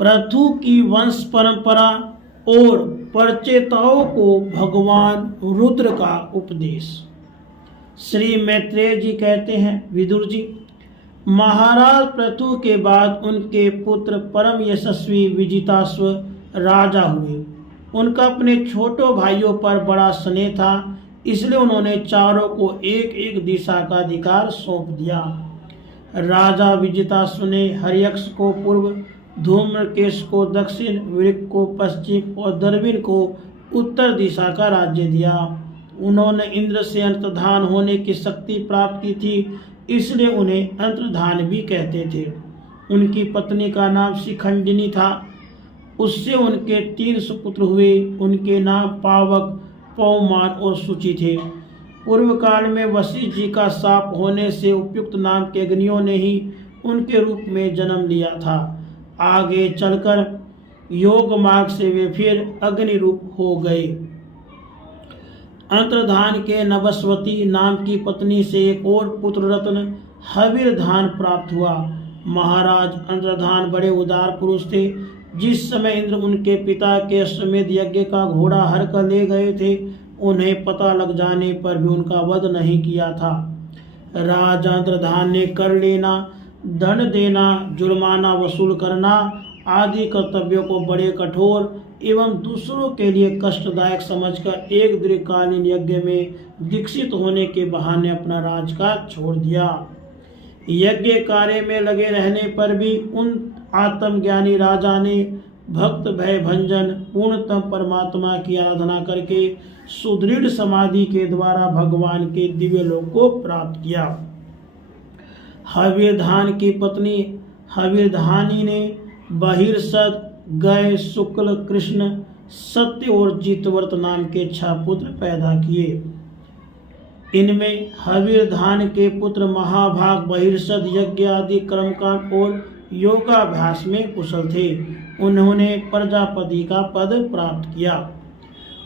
पृथु की वंश परंपरा और परचेताओं को भगवान रुद्र का उपदेश। श्री मैत्रेय जी कहते हैं, विदुर जी, महाराज पृथु के बाद उनके पुत्र परम यशस्वी विजिताश्व राजा हुए। उनका अपने छोटो भाइयों पर बड़ा स्नेह था, इसलिए उन्होंने चारों को एक एक दिशा का अधिकार सौंप दिया। राजा विजिताश्व ने हर्यक्ष को पूर्व, धूम्रकेश को दक्षिण, वृक को पश्चिम और दर्विन को उत्तर दिशा का राज्य दिया। उन्होंने इंद्र से अंतर्धान होने की शक्ति प्राप्त की थी, इसलिए उन्हें अंतर्धान भी कहते थे। उनकी पत्नी का नाम शिखंडिनी था। उससे उनके 3 सुपुत्र हुए। उनके नाम पावक, पौमान और सूची थे। पूर्व काल में वशिष्ठ जी का शाप होने से उपयुक्त नाम के अग्नियों ने ही उनके रूप में जन्म लिया था। आगे चलकर योग मार्ग से वे फिर अग्नि रूप हो गए। अंतर्धान के नभस्वती नाम की पत्नी से एक और पुत्र रत्न हविर्धान प्राप्त हुआ। महाराज अंतर्धान बड़े उदार पुरुष थे। जिस समय इंद्र उनके पिता के अश्वमेध यज्ञ का घोड़ा हर कर ले गए थे, उन्हें पता लग जाने पर भी उनका वध नहीं किया था। राजा अंतर्धान ने कर लेना, दंड देना, जुर्माना वसूल करना आदि कर्तव्यों को बड़े कठोर एवं दूसरों के लिए कष्टदायक समझकर एक दीर्घकालीन यज्ञ में दीक्षित होने के बहाने अपना राजकाज छोड़ दिया। यज्ञ कार्य में लगे रहने पर भी उन आत्मज्ञानी राजा ने भक्त भय भंजन पूर्णतम परमात्मा की आराधना करके सुदृढ़ समाधि के द्वारा भगवान के दिव्य लोक को प्राप्त किया। हविर्धान की पत्नी हविर्धानी ने बहिर्सद, गय, शुक्ल, कृष्ण, सत्य और जीतवर्त नाम के 6 पुत्र पैदा किए। इनमें हविर्धान के पुत्र महाभाग बहिर्सद यज्ञ आदि कर्मकांड और योगाभ्यास में कुशल थे। उन्होंने प्रजापति का पद प्राप्त किया।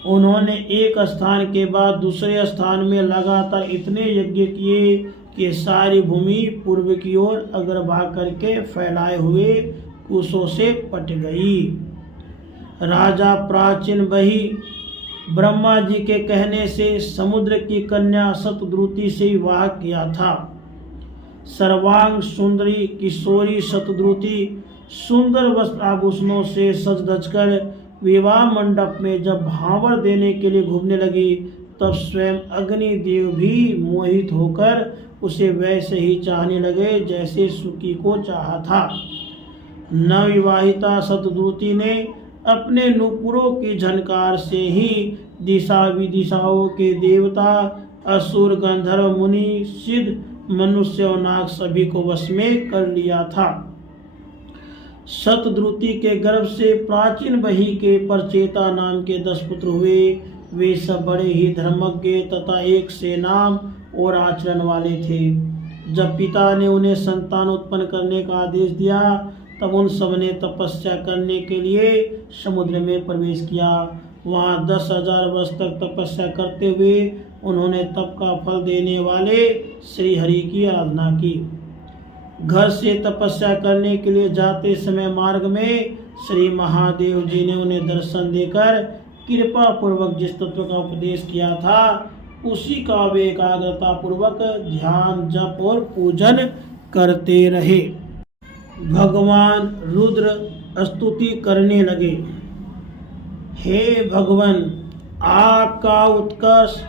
उन्होंने एक स्थान के बाद दूसरे स्थान में लगातार इतने यज्ञ किए कि सारी भूमि पूर्व की ओर अग्रभाग करके फैलाए हुए कुशों से पट गई। राजा प्राचीन बही ब्रह्मा जी के कहने से समुद्र की कन्या शतद्रुति से विवाह किया था। सर्वांग सुंदरी किशोरी शतद्रुति सुंदर वस्त्र आभूषणों से सज धज कर विवाह मंडप में जब भांवर देने के लिए घूमने लगी, तब स्वयं अग्निदेव भी मोहित होकर उसे वैसे ही चाहने लगे जैसे सुकी को चाहा था। नवविवाहिता शतद्रुति ने अपने नूपुरों की झनकार से ही दिशा विदिशाओं के देवता, असुर, गंधर्व, मुनि, सिद्ध, मनुष्य और नाग सभी को वश में कर लिया था। शतद्रुति के गर्भ से प्राचीन बही के परचेता नाम के 10 पुत्र हुए। वे सब बड़े ही धर्मज्ञ तथा एक से नाम और आचरण वाले थे। जब पिता ने उन्हें संतान उत्पन्न करने का आदेश दिया, तब उन सब ने तपस्या करने के लिए समुद्र में प्रवेश किया। वहाँ 10,000 वर्ष तक तपस्या करते हुए उन्होंने तप का फल देने वाले श्री हरि की आराधना की। घर से तपस्या करने के लिए जाते समय मार्ग में श्री महादेव जी ने उन्हें दर्शन देकर कृपा पूर्वक जिस तत्व का उपदेश किया था, उसी का वे एकाग्रता पूर्वक ध्यान, जप और पूजन करते रहे। भगवान रुद्र स्तुति करने लगे, हे भगवान, आपका उत्कर्ष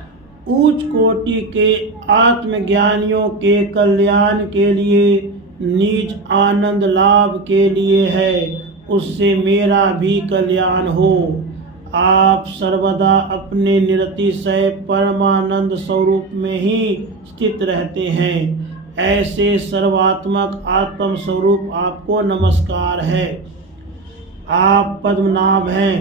उच्च कोटि के आत्मज्ञानियों के कल्याण के लिए, निज आनंद लाभ के लिए है। उससे मेरा भी कल्याण हो। आप सर्वदा अपने निरतिशय परमानंद स्वरूप में ही स्थित रहते हैं। ऐसे सर्वात्मक आत्म स्वरूप आपको नमस्कार है। आप पद्मनाभ हैं,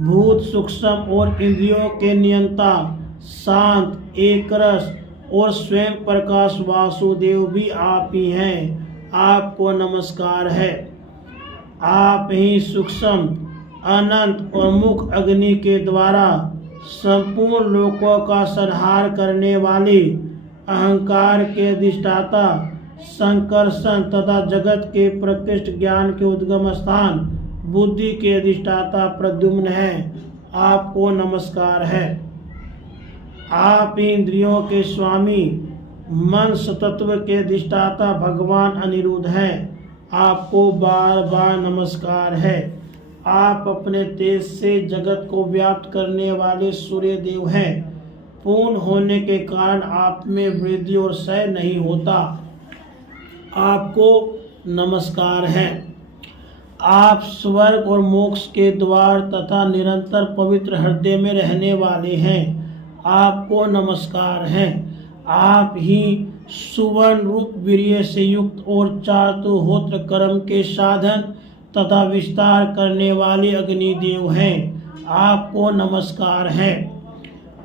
भूत सूक्ष्म और इंद्रियों के नियंता, शांत, एकरस और स्वयं प्रकाश वासुदेव भी आप ही हैं। आपको नमस्कार है। आप ही सूक्ष्म, अनंत और मुख अग्नि के द्वारा संपूर्ण लोकों का संहार करने वाले, अहंकार के अधिष्ठाता, संकर्षण तथा जगत के प्रकृष्ट ज्ञान के उद्गम स्थान, बुद्धि के अधिष्ठाता प्रद्युम्न हैं। आपको नमस्कार है। आप इंद्रियों के स्वामी, मन सतत्व के अधिष्ठाता भगवान अनिरुद्ध हैं। आपको बार बार नमस्कार है। आप अपने तेज से जगत को व्याप्त करने वाले सूर्य देव हैं। पूर्ण होने के कारण आप में वृद्धि और क्षय नहीं होता। आपको नमस्कार है। आप स्वर्ग और मोक्ष के द्वार तथा निरंतर पवित्र हृदय में रहने वाले हैं। आपको नमस्कार है। आप ही सुवर्ण रूप वीर्य से युक्त और चातुर्होत्र कर्म के साधन तथा विस्तार करने वाले अग्निदेव हैं। आपको नमस्कार है।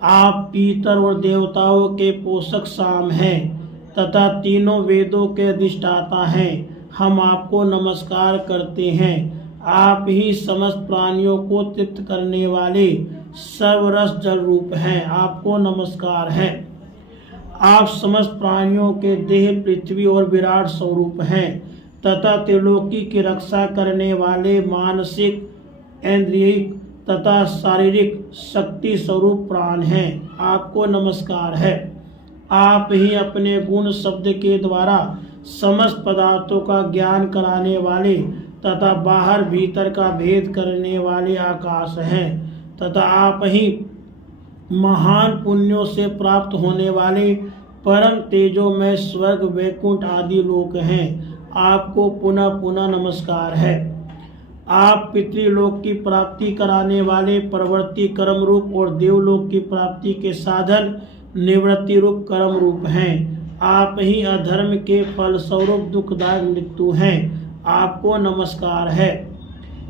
आप पीतर और देवताओं के पोषक साम हैं तथा तीनों वेदों के अधिष्ठाता हैं। हम आपको नमस्कार करते हैं। आप ही समस्त प्राणियों को तृप्त करने वाले सर्वरस जल रूप हैं। आपको नमस्कार है। आप समस्त प्राणियों के देह पृथ्वी और विराट स्वरूप हैं तथा त्रिलोकी की रक्षा करने वाले मानसिक, इंद्रियिक तथा शारीरिक शक्ति स्वरूप प्राण हैं। आपको नमस्कार है। आप ही अपने गुण शब्द के द्वारा समस्त पदार्थों का ज्ञान कराने वाले तथा बाहर भीतर का भेद करने वाले आकाश हैं तथा आप ही महान पुण्यों से प्राप्त होने वाले परम तेजोमय स्वर्ग, वैकुंठ आदि लोक हैं। आपको पुनः पुनः नमस्कार है। आप पितृलोक की प्राप्ति कराने वाले प्रवृत्ति कर्म रूप और देवलोक की प्राप्ति के साधन निवृत्ति रूप कर्म रूप हैं। आप ही अधर्म के फलस्वरूप दुखदायक मृत्यु हैं। आपको नमस्कार है।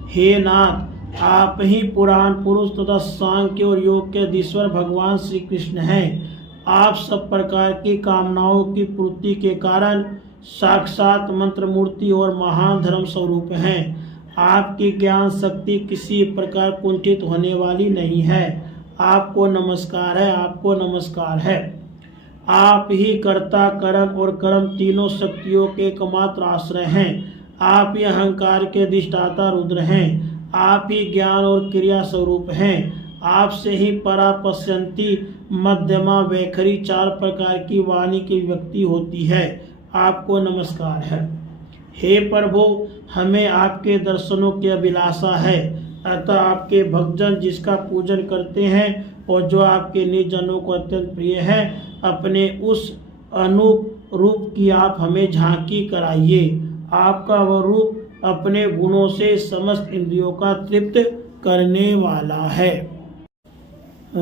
हे नाथ, आप ही पुराण पुरुष तथा सांख्य और योग के अधीश्वर भगवान श्री कृष्ण हैं। आप सब प्रकार की कामनाओं की पूर्ति के कारण साक्षात मंत्र मूर्ति और महान धर्म स्वरूप हैं। आपकी ज्ञान शक्ति किसी प्रकार कुंठित होने वाली नहीं है। आपको नमस्कार है। आपको नमस्कार है। आप ही कर्ता, करण और कर्म तीनों शक्तियों के एकमात्र आश्रय हैं। आप ही अहंकार के अधिष्ठाता रुद्र हैं। आप ही ज्ञान और क्रिया स्वरूप हैं। आपसे ही परा, पश्यंती, मध्यमा, वैखरी चार प्रकार की वाणी की व्यक्ति होती है। आपको नमस्कार है। हे प्रभु, हमें आपके दर्शनों की अभिलाषा है। अतः आपके भक्तजन जिसका पूजन करते हैं और जो आपके निज जनों को अत्यंत प्रिय है, अपने उस अनूप रूप की आप हमें झांकी कराइए। आपका वह रूप अपने गुणों से समस्त इंद्रियों का तृप्त करने वाला है।